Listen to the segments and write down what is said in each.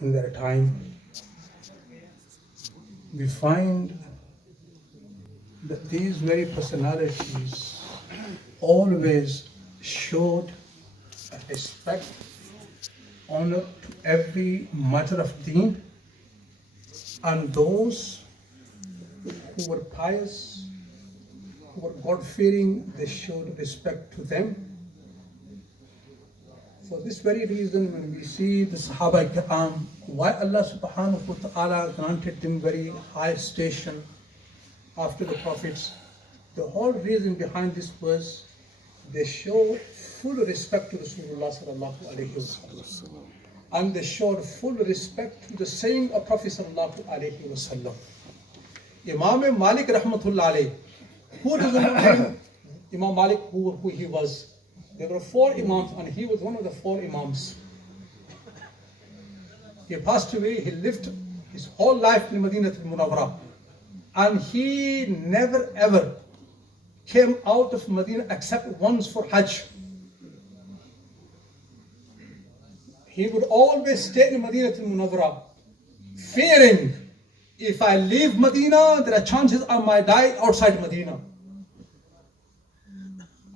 in their time, we find that these very personalities always showed respect, honor to every matter of deen, and those who were pious, who were God-fearing, they showed respect to them. For this very reason, when we see the Sahaba Kiram, why Allah subhanahu wa ta'ala granted them very high station after the Prophets, the whole reason behind this was they show full respect to Rasulullah sallallahu alayhi wasallam, and they showed full respect to the saying of Prophet sallallahu alayhi wasallam. Imam Malik rahmatullah alayhi, who doesn't know Imam Malik, who he was? There were 4 Imams and he was one of the 4 Imams. He passed away, he lived his whole life in Madinah al-Munawwarah, and he never ever came out of Medina except once for Hajj. He would always stay in Madinah al-Munawwarah, fearing if I leave Medina, there are chances I might die outside Medina.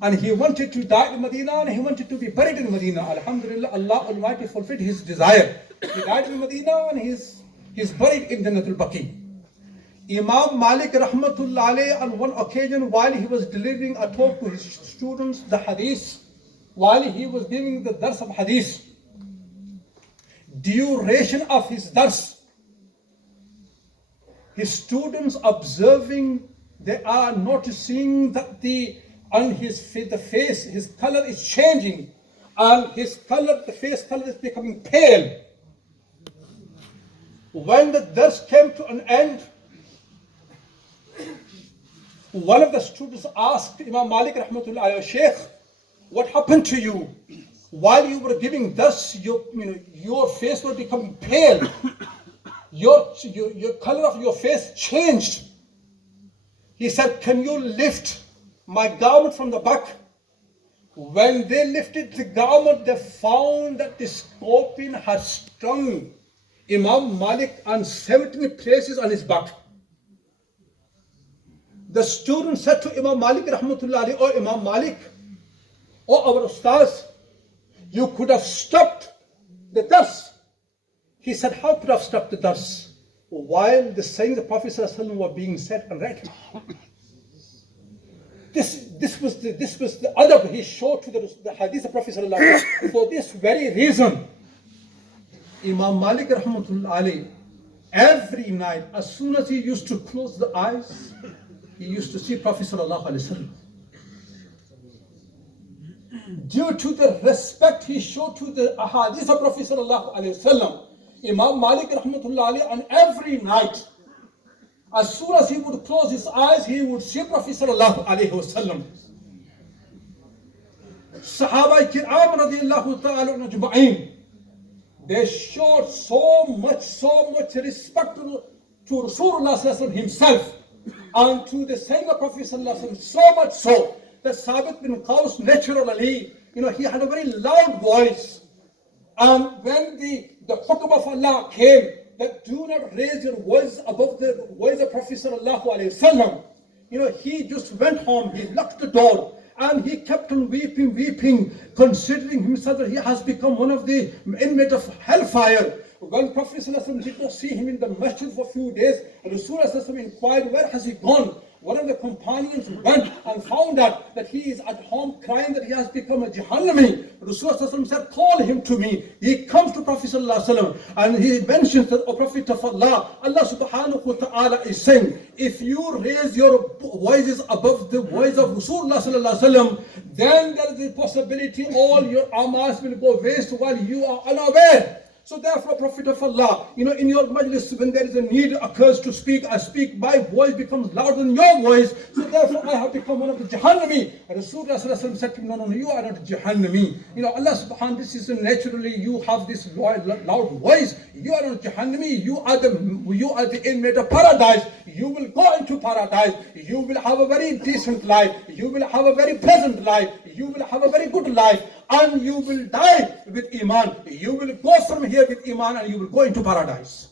And he wanted to die in Medina and he wanted to be buried in Medina. Alhamdulillah, Allah Almighty fulfilled his desire. He died in Medina and he's buried in Jannatul Baqi. Imam Malik rahmatullah alayhi, on one occasion while he was delivering a talk to his students, the hadith, while he was giving the dars of hadith, duration of his dars, his students observing, they are noticing that the face, his color is changing, and the face color is becoming pale. When the dars came to an end, one of the students asked Imam Malik rahmatullah alayhi, Sheikh, what happened to you? While you were giving dars, your face was becoming pale. Your color of your face changed. He said, can you lift my garment from the back? When they lifted the garment, they found that the scorpion had stung Imam Malik on 17 places on his back. The student said to Imam Malik rahmatullah alayhi, oh Imam Malik, oh our Ustaz, you could have stopped the dars. He said, how could I have stopped the dars? While the saying of the Prophet ﷺ were being said and read. This was the adab he showed to the hadith of Prophet ﷺ. For this very reason, Imam Malik rahmatullah alayhi, every night, as soon as he used to close the eyes, he used to see Prophet ﷺ. Due to the respect he showed to the ahadith of Prophet ﷺ, Imam Malik rahmatullah alayhi, on every night, as soon as he would close his eyes, he would see Prophet sallallahu alaihi wasallam. Sahaba kiram radiyallahu ta'ala ajma'in, they showed so much respect to Rasulullah sallallahu alaihi wasallam himself and to the saying of Prophet sallallahu alaihi wasallam, so much so that Sabit bin Qaws naturally, he had a very loud voice. And when the hukm of Allah came, that do not raise your voice above the voice of Prophet sallallahu alaihi wasallam, he just went home, he locked the door, and he kept on weeping, considering himself that he has become one of the inmates of hellfire. When Prophet sallallahu alaihi wasallam did not see him in the masjid for a few days, Rasulullah sallallahu alaihi wasallam inquired, where has he gone? One of the companions went and found out that he is at home crying that he has become a Jahannami. Rasulullah said, call him to me. He comes to Prophet ﷺ and he mentions that, O Prophet of Allah, Allah subhanahu wa ta'ala is saying, if you raise your voices above the voice of Rasulullah ﷺ, then there is a possibility all your amals will go waste while you are unaware. So therefore, Prophet of Allah, in your majlis, when there is a need occurs to speak, I speak, my voice becomes louder than your voice. So therefore, I have become one of the Jahannami. Rasulullah said to me, no, you are not Jahannami. Allah subhanahu, this is naturally, you have this loud voice. You are not Jahannami. You are the inmate of paradise. you will go into paradise, you will have a very decent life, you will have a very pleasant life, you will have a very good life, and you will die with Iman. You will go from here with Iman and you will go into paradise.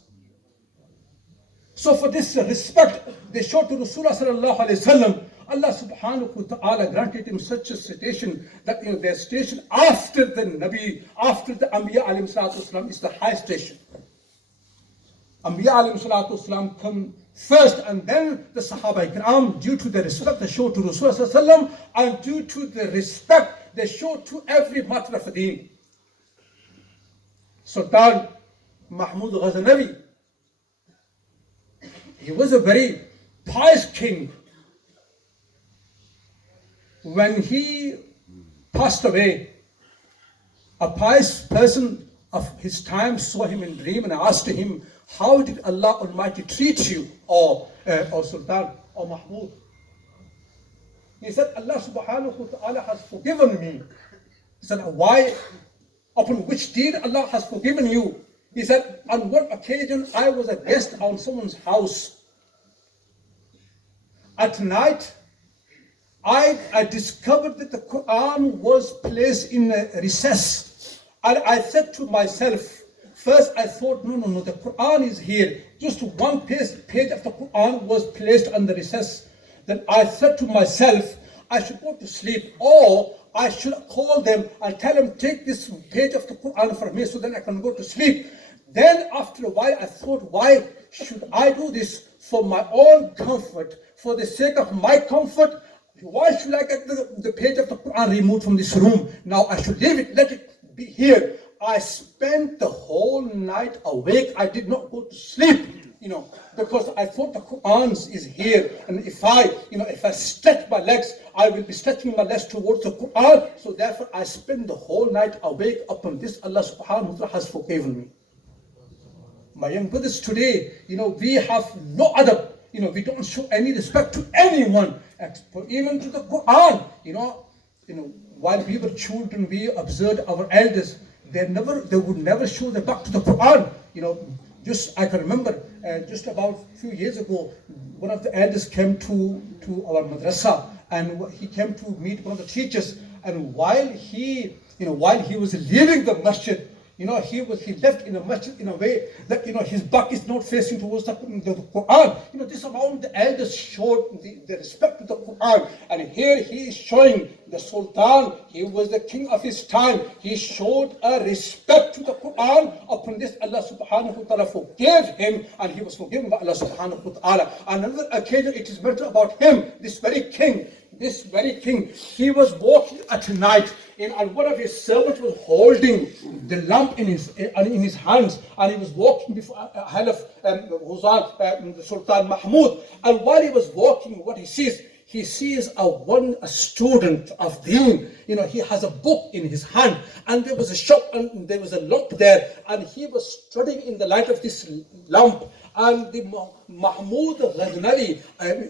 So for this respect they showed to Rasulullah sallallahu alayhi wasallam, Allah subhanahu wa ta'ala granted him such a station that their station after the Nabi, after the Anbiya alayhi salatu wasalam is the highest station. Anbiya alayhi salatu wasalam come first and then the Sahaba Ikram, due to the respect they showed to Rasulullah sallallahu alayhi wasallam and due to the respect they showed to every matter of deen. Sultan Mahmud Ghaznavi, he was a very pious king. When he passed away, a pious person of his time saw him in dream and asked him, how did Allah Almighty treat you, or Sultan, or Mahmud? He said, Allah subhanahu wa ta'ala has forgiven me. He said, why? Upon which deed Allah has forgiven you? He said, on one occasion I was a guest on someone's house. At night, I discovered that the Quran was placed in a recess. And I said to myself, first I thought, no, the Quran is here. Just one page of the Quran was placed on the recess. Then I said to myself, I should go to sleep, or I should call them and tell them, take this page of the Quran from me so that I can go to sleep. Then after a while I thought, why should I do this? For my own comfort, for the sake of my comfort. Why should I get the page of the Quran removed from this room? Now I should leave it, let it be here. I spent the whole night awake. I did not go to sleep, because I thought the Quran is here. And if I stretch my legs, I will be stretching my legs towards the Quran. So therefore I spent the whole night awake upon this. Allah subhanahu wa ta'ala has forgiven me. My young brothers, today, we have no other. We don't show any respect to anyone, even to the Quran. While we were children, we observed our elders. They would never show their back to the Quran. I can remember just about a few years ago, one of the elders came to our madrasa, and he came to meet one of the teachers. And while he was leaving the masjid, he left in a masjid in a way that his back is not facing towards the Quran. This amount the elders showed the respect to the Quran, and here he is showing the Sultan. He was the king of his time. He showed a respect to the Quran. Upon this, Allah subhanahu wa ta'ala forgave him, and he was forgiven by Allah subhanahu wa ta'ala. Another occasion, it is mentioned about him, this very king, he was walking at night, and one of his servants was holding the lamp in his hands, and he was walking ahead of the Sultan Mahmud. And while he was walking, what he sees a student of Deen. He has a book in his hand, and there was a shop, and there was a lamp there, and he was studying in the light of this lamp. And the Mahmud Ghaznavi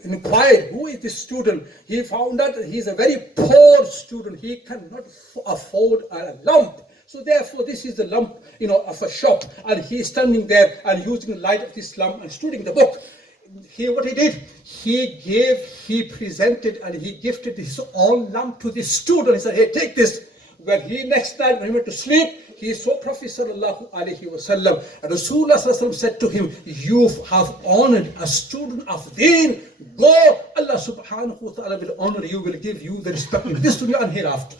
inquired, who is this student? He found that he's a very poor student. He cannot afford a lamp. So therefore, this is the lamp, of a shop, and he is standing there and using the light of this lamp and studying the book. What he did, he presented and he gifted his own lamp to this student. He said, hey, take this. When next night when he went to sleep, he saw Prophet sallallahu alaihi wasallam. Rasulullah sallallahu alaihi wasallam said to him, you have honored a student of Deen. Go, Allah subhanahu wa ta'ala will honor you, will give you the respect in this dunya and hereafter.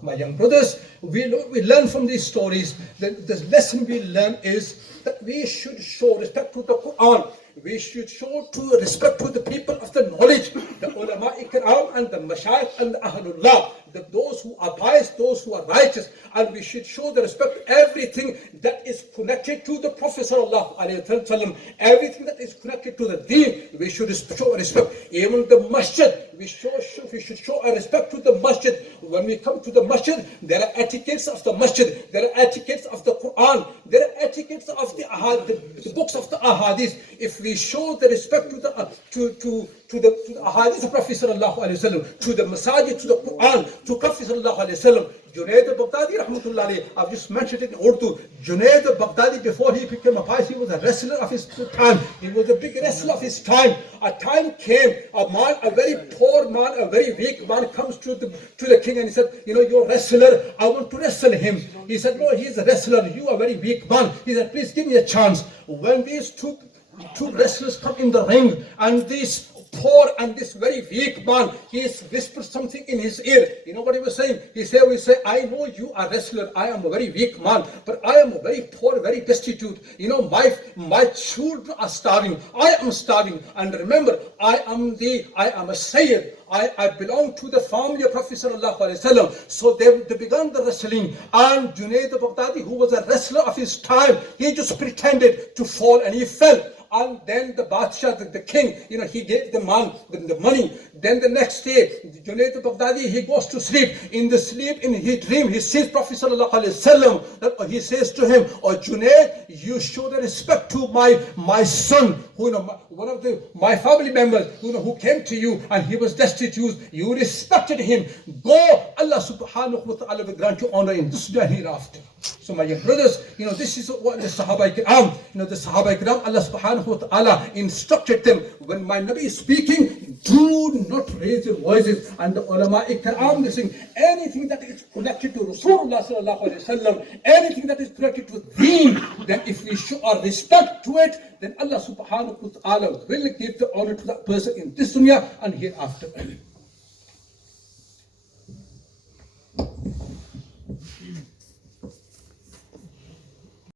My young brothers, we learn from these stories. The lesson we learn is that we should show respect to the Quran. We should show respect to the people of the knowledge, the ulama ikram and the mashayikh and the ahlullah, those who are pious, those who are righteous, and we should show the respect to everything that is connected to the Prophet sallallahu alaihi wasallam, everything that is connected to the Deen. We should show respect. Even the masjid, we should show a respect to the masjid. When we come to the masjid, there are etiquettes of the masjid, there are etiquettes of the Quran, there are etiquettes of the books of the ahadith. If we show the respect to to the ahadith of Prophet sallallahu alaihi wasallam, to the masajid, to the Quran, to Prophet sallallahu alaihi wasallam. Junaid al-Baghdadi rahmatullah alayhi, I've just mentioned it in Urdu. Junaid al-Baghdadi, before he became a pious, he was a wrestler of his time. He was a big wrestler of his time. A time came, a man, a very poor man, a very weak man comes to the king and he said, you know, you're a wrestler, I want to wrestle him. He said, no, he's a wrestler, you are a very weak man. He said, please give me a chance. When these two wrestlers come in the ring, and this poor and this very weak man, he whispered something in his ear. You know what he was saying? He said, I know you are a wrestler, I am a very weak man, but I am very poor, very destitute. You know, my children are starving, I am starving. And remember, I am a Sayyid. I belong to the family of Prophet sallallahu alaihi wasallam. So they began the wrestling, and Junaid al-Baghdadi, who was a wrestler of his time, he just pretended to fall and he fell. And then the Badshah, the king, you know, he gave the man the money. Then the next day, Junaid al-Baghdadi, he goes to sleep. In his dream, he sees Prophet sallallahu alaihi wasallam. That he says to him, "Oh Junaid, you show the respect to my son, who, you know, one of my family members, who came to you and he was destitute. You respected him. Go, Allah subhanahu wa ta'ala will grant you honor in this day and hereafter." So my young brothers, you know, this is what the Sahaba Ikram, the Sahaba Ikram, Allah subhanahu wa ta'ala instructed them. When my Nabi is speaking, do not raise your voices. And the ulama Ikram, they saying, anything that is connected to Rasulullah sallallahu alaihi wasallam, anything that is connected to deen, then if we show our respect to it, then Allah subhanahu wa ta'ala will give the honor to that person in this dunya and hereafter.